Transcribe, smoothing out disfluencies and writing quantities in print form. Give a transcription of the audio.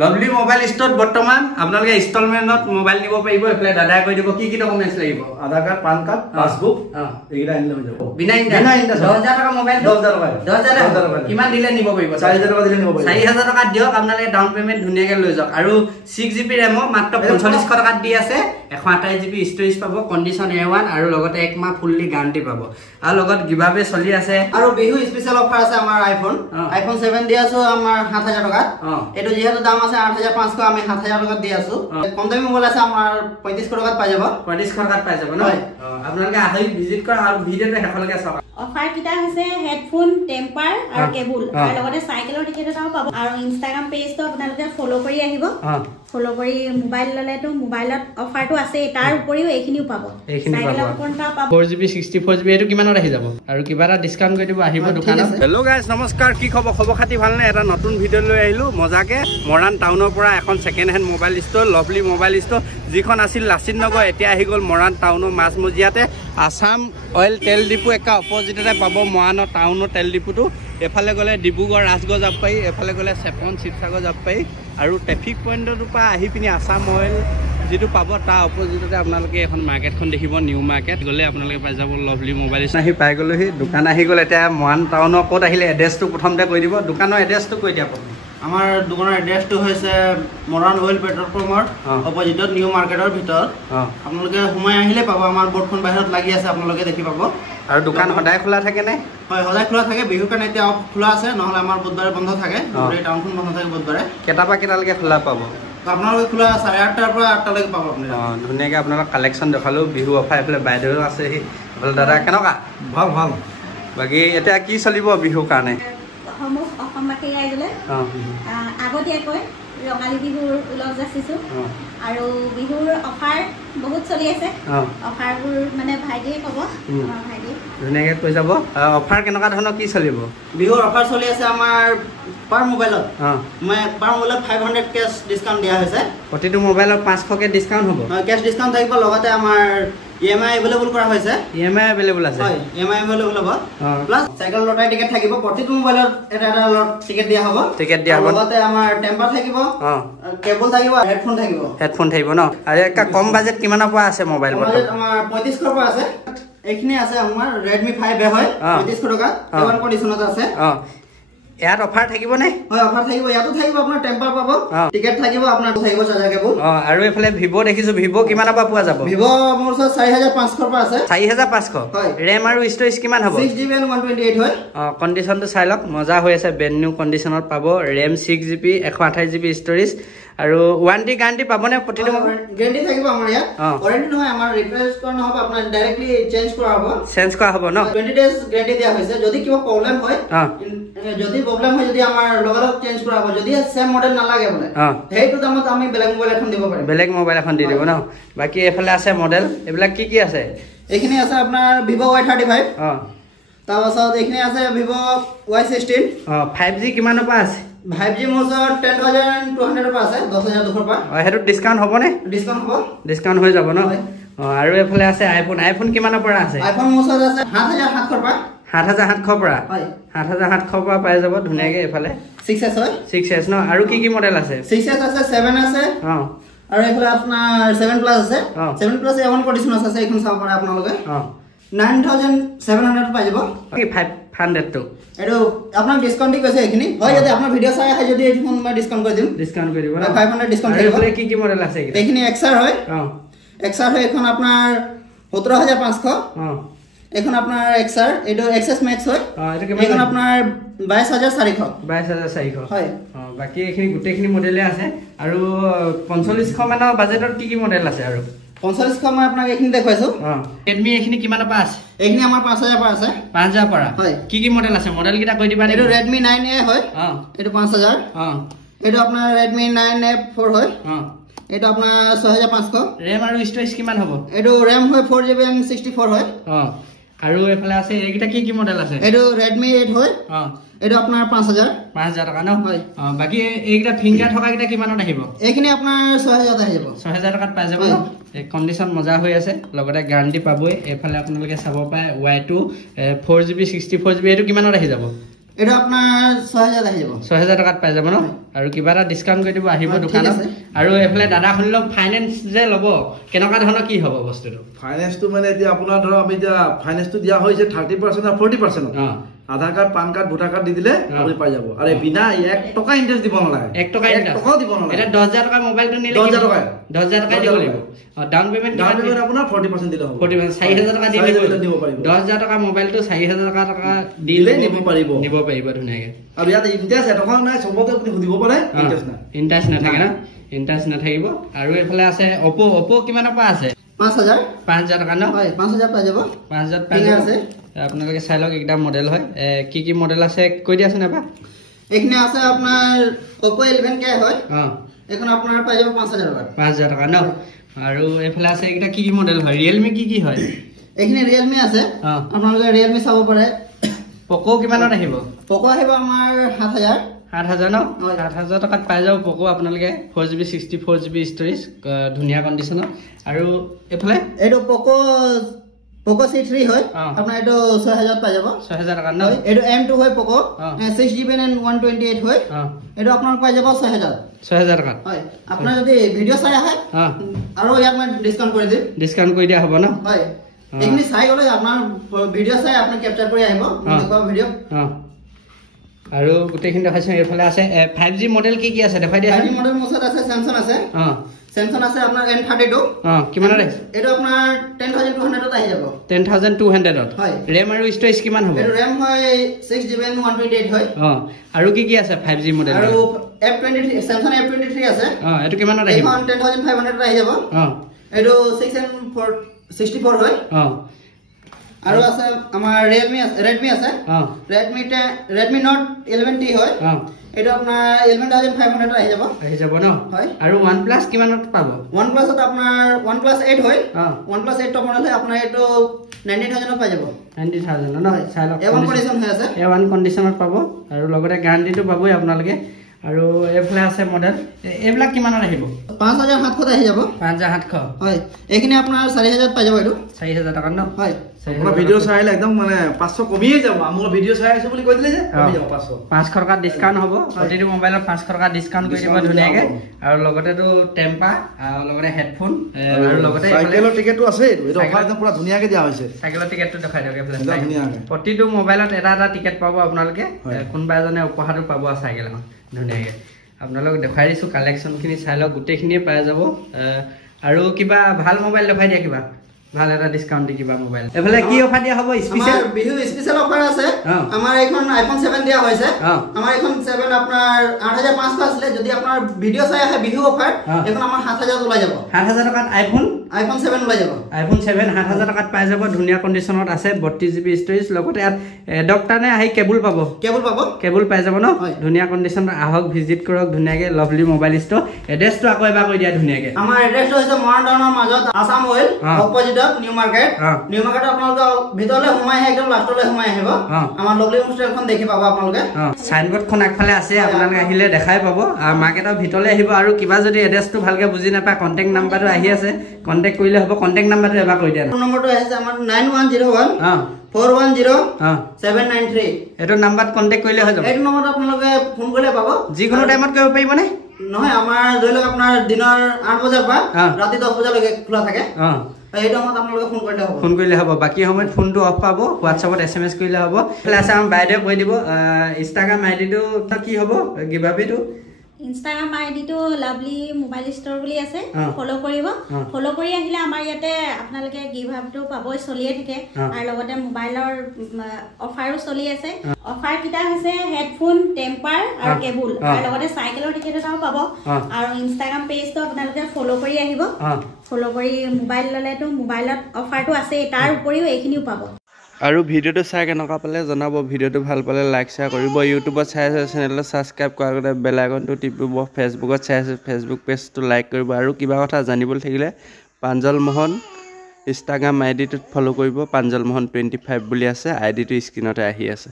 lovely mobile store বর্তমান আপনাদের ইনস্টলমেন্টত mobile নিব পাইব এফলে দাদা কই দিব কি ডকুমেন্টস লাগিব আধার কার্ড পান কার্ড পাসবুক এইটা আনলে হৈ যাব বিনা ইন্টারেস্ট 10000 টাকা মোবাইল 10000 টাকা কিমান দিলে নিব পাইব 4000 টাকা দিলে নিব পাইব 4000 টাকা দিওক আপনাদের ডাউন পেমেন্ট ধুনিয়াকে লৈ যাওক আৰু 6GB RAM মাত্ৰ 45 টাকাত দি আছে 128GB স্টোৰেজ পাব কন্ডিশন A1 আৰু লগতে এক মাহ ফুললি গ্যাৰান্টি পাব আৰু লগত গিভাবে চলি আছে আৰু বিহু স্পেশাল অফাৰ আছে আমাৰ আইফোন 7 দি আছো আমাৰ 7000 টাকা এটো যেহেতু দাম আছে 8500 আমি 7000 টাকা দি আছো কম দামি মোবাইল আছে আমাৰ 35 টাকাত পাই যাব 35 টাকাত পাই যাব ন আপোনালোকে আহি ভিজিট কৰা আৰু ভিডিওটো হেফালকে চাওক অফাৰ কিটা আছে হেডফোন টেম্পাৰ আৰু কেবল আৰু লগতে সাইকেলৰ টিকেট এটাও পাব আৰু ইনষ্টাগ্ৰাম পেজটো আপোনালোকে ফলো কৰি আহিব ফলো কৰি মোবাইল ললেটো মোবাইলত অফাৰটো আছে তাৰ উপৰিও এইখিনিও পাব সাইকেলৰ কোনটা পাব 4GB 64GB এটো কিমানত আহি যাব আৰু কিবা এটা ডিসকাউন্ট কৰি দিব আহিব দোকানত হেল্ল গাইস নমস্কাৰ কি খবৰ খাতি ভালনে এটা নতুন ভিডিও লৈ আহিলো মজাকে মৰাণ টাউনৰ পৰা এখন second hand mobile store lovely mobile store যিখন আছিল লাচিত নগৰ এতিয়া আহি গল মৰাণ টাউনৰ মাছমজিয়াতে আসাম অয়েল তেল ডিপু একা অপজিটতে পাব মৰাণৰ টাউনৰ তেল ডিপুটো এফালে গলে ডিব্ৰুগড় ৰাজগড় যাব পাই এফালে গলে চেপন শিৱসাগৰ যাব পাই আৰু ট্ৰেফিক পইণ্টৰ পৰা আহি পিনি আসাম অয়েল যেটো পাব তাৰ অপজিটতে আপোনালোকে এখন মাৰ্কেটখন দেখিব নিউ মাৰ্কেট গলে আপোনালোকে পাই যাব লভলি মোবাইল আহি পাই গলো হি দোকান আহি গল এতিয়া মৰাণ টাউনৰ ক'ত আহিলে এড্ৰেছটো প্ৰথমতে কৈ দিব দোকানৰ এড্ৰেছটো কৈ দিয়া প্ৰথম আমাৰ দোকানৰ এড্ৰেছটো হৈছে মৰাণ অইল পেট্ৰল পাম্পৰ অপজিটত নিউ মাৰ্কেটৰ ভিতৰত আপোনালোকে সোমাই আহিলে পাব আমাৰ বৰ্ডখন বাহিৰত লাগি আছে আপোনালোকে দেখি পাব আৰু দোকান সদায় খোলা থাকে নে হয় সদায় খোলা থাকে বিহু কাৰণে এতিয়া খোলা আছে নহলে আমাৰ বুধবাৰে বন্ধ থাকে গোটেই টাউনখন বন্ধ থাকে বুধবাৰে কেটা পা কেটালৈকে খোলা পাব আপোনালোকে খোলা 8:30 পৰা 8টা লৈকে পাব আপুনি ধুনীয়াকৈ আপোনালোক কালেকশ্যন দেখালো বিহু অফাৰ এফালে বাইদেউ আছে এফালে দাদা কেনেকুৱা ভাল ভাল বাকী এতিয়া কি চলিব বিহুৰ কাৰণে অসমবাসী ৰাইজলে আগতীয়াকৈ ৰঙালী বিহুৰ উলহ যাচিছো আৰু বিহুৰ অফাৰ বহুত চলি আছে অফাৰবোৰ মানে ভাইটিয়ে ক'ব আমাৰ ভাইটি ধুনীয়াকৈ কৈ যাব অফাৰ কেনেকুৱা ধৰণৰ কি চলিব বিহুৰ অফাৰ চলি আছে আমাৰ পাৰ মোবাইলত পাৰ মোবাইলত 500 কেছ ডিসকাউন্ট দিয়া হৈছে প্ৰতিটো মোবাইলত 500 কে ডিসকাউন্ট হ'ব কেছ ডিসকাউন্ট থাকিব লগতে আমাৰ EMI अवेलेबल কৰা হৈছে EMI अवेलेबल আছে হয় EMI अवेलेबल হ'ব প্লাস সাইকেল লটাৰী টিকেট থাকিব প্ৰতিটো মোবাইলত এটা টিকেট দিয়া হ'ব লগতে আমাৰ টেম্পাৰ থাকিব কেবল থাকিব হেডফোন থাকিব ন আৰু একটা কম বাজেট কিমানৰ পৰা আছে মোবাইল বাজেট আমাৰ 3500 পৰা আছে এইখিনি আছে আমাৰ Redmi 5A হয় 3500 টকা এবাৰ কন্ডিশনত আছে ইয়াত অফাৰ থাকিব নে হয় অফাৰ থাকিব ইয়াতো থাকিব আপোনাৰ টেম্পাৰ পাব টিকেট থাকিব আপোনাৰ থাকিব চাৰ্জাৰ কেবল আৰু এফালে Vivo দেখিছো Vivo কিমানৰ পৰা পোৱা যাব Vivo মোৰ ওচৰত 4500 পৰা আছে 4500 হয় RAM আৰু ষ্টৰেজ কিমান হ'ব 6GB and 128 হয় কন্ডিশনটো চাই লওক মজা হৈ আছে ব্ৰেন্ড নিউ কন্ডিশনত পাব RAM 6GB 128GB ষ্টৰেজ আৰু ওয়াৰেন্টি গ্যাৰান্টি পাবনে প্ৰতিটো গ্যাৰান্টি থাকিব আমাৰ ইয়াত ওয়াৰেন্টি নহয় আমাৰ ৰিপ্লেস কৰা নহব আপোনাৰ ডাইৰেক্টলি চেঞ্জ কৰা হ'ব ন 20 ডেজ গ্যাৰান্টি দিয়া হৈছে যদি কিবা প্ৰবলেম হয় যদি প্ৰবলেম হয় যদি আমাৰ লগালগ চেঞ্জ কৰা হ'ব যদি সেম মডেল নালাগে বলে সেইটো দামত আমি বেলেগ মোবাইল এখন দিব পাৰিম বেলেগ মোবাইল এখন দি দিব ন বাকি এফালে আছে মডেল এবিলাক কি আছে এইখিনি আছে আপোনাৰ Vivo Y35 তাৰপাছত এইখিনি আছে Vivo Y16 5G কিমানৰ পৰা আছে 5G মোজৰ 10200 পৰা আছে 10200 পৰা হেটো ডিসকাউন্ট হ'ব নে ডিসকাউন্ট হৈ যাব ন আৰু এফালে আছে আইফোন কিমানৰ পৰা আছে আইফোন মোজৰ আছে 7700 পৰা 7700 পৰা হয় 7700 পৰা পাই যাব ধুনীয়াকে এফালে 6S হয় 6S ন আৰু কি মডেল আছে 6S আছে 7 আছে আৰু এফালে আপোনাৰ 7 প্লাস আছে 7 প্লাস A1 কন্ডিশন আছে এখন চাব পাৰে আপোনালোকে 9700 পাই যাব কি 500 তো এটো আপোনাক ডিসকাউন্ট দি কৈছে এখিনি হয় যদি আপোনাৰ ভিডিও চাই আহে যদি এইখন মই ডিসকাউন্ট কৰি দিম ডিসকাউন্ট কৰি দিব 500 ডিসকাউন্ট থাকিব এফালে কি মডেল আছে এখিনি XR হয় XR হয় এখন আপোনাৰ 17500 এখন আপোনাৰ XR এটো XS Max হয় এখন আপোনাৰ 22400 হয় বাকি এখিনি গুটেখিনি মডেলে আছে আৰু 4500 মানৰ বাজেটৰ কি মডেল আছে আৰু 4500 মই আপোনাক এখিনি দেখাইছো Redmi এখিনি কিমানৰ পৰা আছে এখিনি আমাৰ 5000 পৰা আছে 5000 পৰা হয় কি মডেল আছে মডেল কিটা কৈ দিবা এটো Redmi 9A হয় এটো 5000 এটো আপোনাৰ Redmi 9A4 হয় এটো আপোনাৰ 6500 RAM আৰু ষ্টৰেজ কিমান হ'ব এটো RAM হয় 4GB and 64 হয় আৰু এফালে আছে এইকিটা কি মডেল আছে এটো Redmi 8 হয় এটো আপোনাৰ 5000 টাকা ন হয় বাকি এইকিটা ফিংগাৰ থকা কিটা কিমানত আহিব এইখিনি আপোনাৰ 6000 আহিব 6000 টাকাত পাই যাব এই কন্ডিশন মজা হৈ আছে লগতে গ্যাৰান্টি পাবই এফালে আপোনালোকে চাব পায় Y2 4GB 64GB এটো কিমানত আহি যাব এটা আপোনাৰ 6000 আহি যাব 6000 টকাত পাই যাব ন আৰু কিবা এটা ডিসকাউন্ট কৰি দিব আহিব দোকানত আৰু এফালে দাদা শুনিলো ফাইনান্স যে ল'ব কেনেকুৱা ধৰণৰ কি হ'ব বস্তুটো ফাইনান্সটো মানে এতিয়া আপোনাৰ ধৰক আমি এতিয়া ফাইনান্সটো দিয়া হৈছে 30% আৰু 40% Aadhaar card PAN card voter card দি দিলে আপুনি পাই যাব আৰু বিনা 1 টকা ইন্টাৰেষ্ট দিব নালাগে 1 টকা টকাও দিব নালাগে এটা 10000 টকা মোবাইলটো নিলে 10000 টকা দিব লাগিব ডাউন পেমেন্ট আপোনাৰ 40% দিলে হ'ব 40% 4000 টকা দিব পাৰিব 10000 টকা মোবাইলটো 4000 টকা দিলে নিব পাৰিব ধুনীয়াকে আৰু ইয়াত ইন্টাৰেষ্ট এটকা নাই সবতে আপুনি সুধিব পাৰে ইন্টাৰেষ্ট নাথাকে না ইন্টাৰেষ্ট নাথাকিব আৰু এফালে আছে Oppo কিমানৰ পৰা আছে 5000 টকা ন হয় 5000 পাই যাব 5000 পাই আছে আপোনালোকে চাই লওক একটা মডেল হয় কি মডেল আছে কৈ দিয়া আছে না এখানে আছে আপোনাৰ Oppo 11K হয় এখন আপোনাৰ পাই যাব 5000 টকা 5000 টকা ন আৰু এফালে আছে এটা কি মডেল হয় Realme কি হয় এখানে Realme আছে আপোনালোকে Realme চাব পাৰে Poco কিমানত আহিব Poco আহিব আমাৰ 7000 ন 7000 টকাত পাই যাব Poco আপোনালোকে 4GB 64GB ষ্টৰেজ ধুনীয়া কন্ডিশনত আৰু এফালে এটো Poco C3 হয় আপোনাৰ এটো 6000 পাই যাব 6000 টকা ন এটো M2 হয় Poco 6GB and 128 হয় এটো আপোনাৰ পাই যাব 6000 টকা হয় আপোনাৰ যদি ভিডিও চাই আহে আৰু ইয়াক মই ডিসকাউন্ট কৰি দিয়া হ'ব ন হয় এখিনি চাই গলে আপোনাৰ ভিডিও চাই আপুনি ক্যাপচাৰ কৰি আহিব দেখুৱা ভিডিও আৰু গোটেইখিনি দেখাইছে এফালে আছে 5G মডেল কি আছে দেখাই দিয়া 5G মডেল মোছত আছে Samsung আছে Samsung আছে আপোনাৰ N32 কিমান আছে এটো আপোনাৰ 10200 ত আহি যাব 10200 ত হয় RAM আৰু ষ্টৰেজ কিমান হ'ব এটো RAM হয় 6GB and 128 হয় আৰু কি আছে 5G মডেল আৰু F23 Samsung F23 আছে এটো কিমানত আহিব 10500 ত আহি যাব এটো 664 হয় আৰু আছে আমাৰ Redmi আছে Redmi Note 11T হয় এটা আপোনাৰ 11500 আহি যাব ন হয় আৰু OnePlus কিমানত পাব OnePlus ত আপোনাৰ OnePlus 8 হয় OnePlus 8 টপ মডেল হয় আপোনাৰ এটো 90000 ত পাই যাব 90000 ন চাই লওক A1 কন্ডিশন হৈ আছে A1 কন্ডিশনত পাব আৰু লগতে গ্যাৰান্টিটো পাবই আপোনালোকে আৰু এফালে আছে মডেল এবিলাক কিমানত আহিব 5700 আহি যাব 5700 হয় এখিনি আপোনাৰ 4000 পাই যাব এটো 4000 টকা ন হয় আপোনাৰ ভিডিও চাইলে একদম মানে 500 কমিয়ে যাব আমাৰ ভিডিও চাই আছে বুলি কৈ দিলে যে কমি যাব 500 টকা ডিসকাউন্ট হ'ব প্ৰতিটো মোবাইলত 500 টকা ডিসকাউন্ট কৰি দিব ধুনীয়াকে আৰু লগতেটো টেম্পাৰ আৰু লগতে হেডফোন আৰু লগতে সাইকেলৰ টিকেটটো আছে এটো অফাৰ একদম পুৰা ধুনীয়াকে দিয়া হৈছে সাইকেলৰ টিকেটটো দেখাই দিয়ক এফালে ধুনীয়াকে প্ৰতিটো মোবাইলত এটা টিকেট পাব আপোনালোকে কোনবা এজনে উপহাৰটো পাব সাইকেলখন ধুনীয়াকে আপোনালোক দেখাই দিছো কালেকশনখিনি চাই লওক গোটেইখিনিয়ে পাই যাব আৰু কিবা ভাল মোবাইল দেখাই দিয়া কিবা ভাল এটা ডিসকাউন্ট দি কিবা মোবাইল এফালে কি অফাৰ দিয়া হ'ব স্পেশাল আমাৰ বিহু স্পেশাল অফাৰ আছে আমাৰ এখন আইফোন 7 দিয়া হৈছে আমাৰ এখন 7 আপোনাৰ 8500 আছিল যদি আপোনাৰ ভিডিও চাই আহে বিহু অফাৰ এখন আমাৰ 7000 ওলাই যাব 7000 টকাত আইফোন 7 ওলাই যাব আইফোন 7 7000 টকাত পাই যাব ধুনীয়া কন্ডিশনত আছে 32GB ষ্টৰেজ লগতে এডাপ্টাৰ নে আহি কেবল পাই যাব ন ধুনীয়া কন্ডিশনত আহক ভিজিট কৰক ধুনীয়াকে লভলি মোবাইল ষ্টৰ এড্ৰেছটো আকৌ এবাৰ কৈ দিয়া ধুনীয়াকে আমাৰ এড্ৰেছটো হৈছে মৰাণ টাউনৰ মাজত Assam oil opposite new market আপোনালোকে ভিতৰলৈ সোমাই আহে একদম লাষ্টলৈ সোমাই আহিব আমাৰ লভলি হোষ্টেলখন দেখি পাব আপোনালোকে সাইনবোৰ্ডখন আগফালে আছে আপোনালোকে আহিলে দেখাই পাব আৰু মাৰ্কেটৰ ভিতৰলৈ আহিব আৰু কিবা যদি এড্ৰেছটো ভালকে বুজি নাপায় কন্টেক্ট নাম্বাৰটো আহি আছে কন্টেক্ট কৰিলে হ'ব কন্টেক্ট নাম্বাৰটো এবাৰ কৈ দিয়া ফোন নম্বৰটো আছে আমাৰ 9101 410 793 এটো নাম্বাৰত কন্টেক্ট কৰিলে হৈ যাব এইটো নম্বৰত আপোনালোকে ফোন কৰিলে পাব যিকোনো টাইমত কৰিব পাৰিব নে নহয় আমাৰ ধৰি লওক আপোনাৰ দিনৰ 8 বজাৰ পৰা ৰাতি 10 বজালৈকে খোলা থাকে এইটো সময়ত আপোনালোকে ফোন কৰিলে হ'ব বাকি সময়ত ফোনটো অফ পাব হোৱাটছআপত SMS কৰিলে হ'ব প্লাছ আমাৰ বাইদেউ কৈ দিব ইনষ্টাগ্ৰাম আইডিটো কি হ'ব গিভাৱেটো ইনষ্টাগ্ৰাম আইডিটো লাভলি মোবাইল ষ্টৰ বুলি আছে ফলো কৰিব ফলো কৰি আহিলে আমাৰ ইয়াতে আপোনালোকে গিভআপটো পাবই চলিয়ে থাকে আৰু লগতে মোবাইলৰ অফাৰো চলি আছে অফাৰ কিটা হৈছে হেডফোন টেম্পাৰ আৰু কেবল আৰু লগতে সাইকেলৰ টিকেট এটাও পাব আৰু ইনষ্টাগ্ৰাম পেজটো আপোনালোকে ফলো কৰি আহিব ফলো কৰি মোবাইল ললেতো মোবাইলত অফাৰটো আছে তাৰ উপৰিও এইখিনিও পাব আৰু ভিডিওটো চাই কেনেকুৱা পালে জনাব ভিডিওটো ভাল পালে লাইক শ্বেয়াৰ কৰিব ইউটিউবত চাই আছে চেনেলটো ছাবস্ক্ৰাইব কৰাৰ আগতে বেল আইকনটো টিপিব ফেচবুকত চাই আছে ফেচবুক পেজটো লাইক কৰিব আৰু কিবা কথা জানিবলৈ থাকিলে প্ৰাঞ্জল মোহন ইনষ্টাগ্ৰাম আইডিটোত ফলো কৰিব প্ৰাঞ্জল মোহন 25 বুলি আছে আইডিটো স্ক্ৰীনতে আহি আছে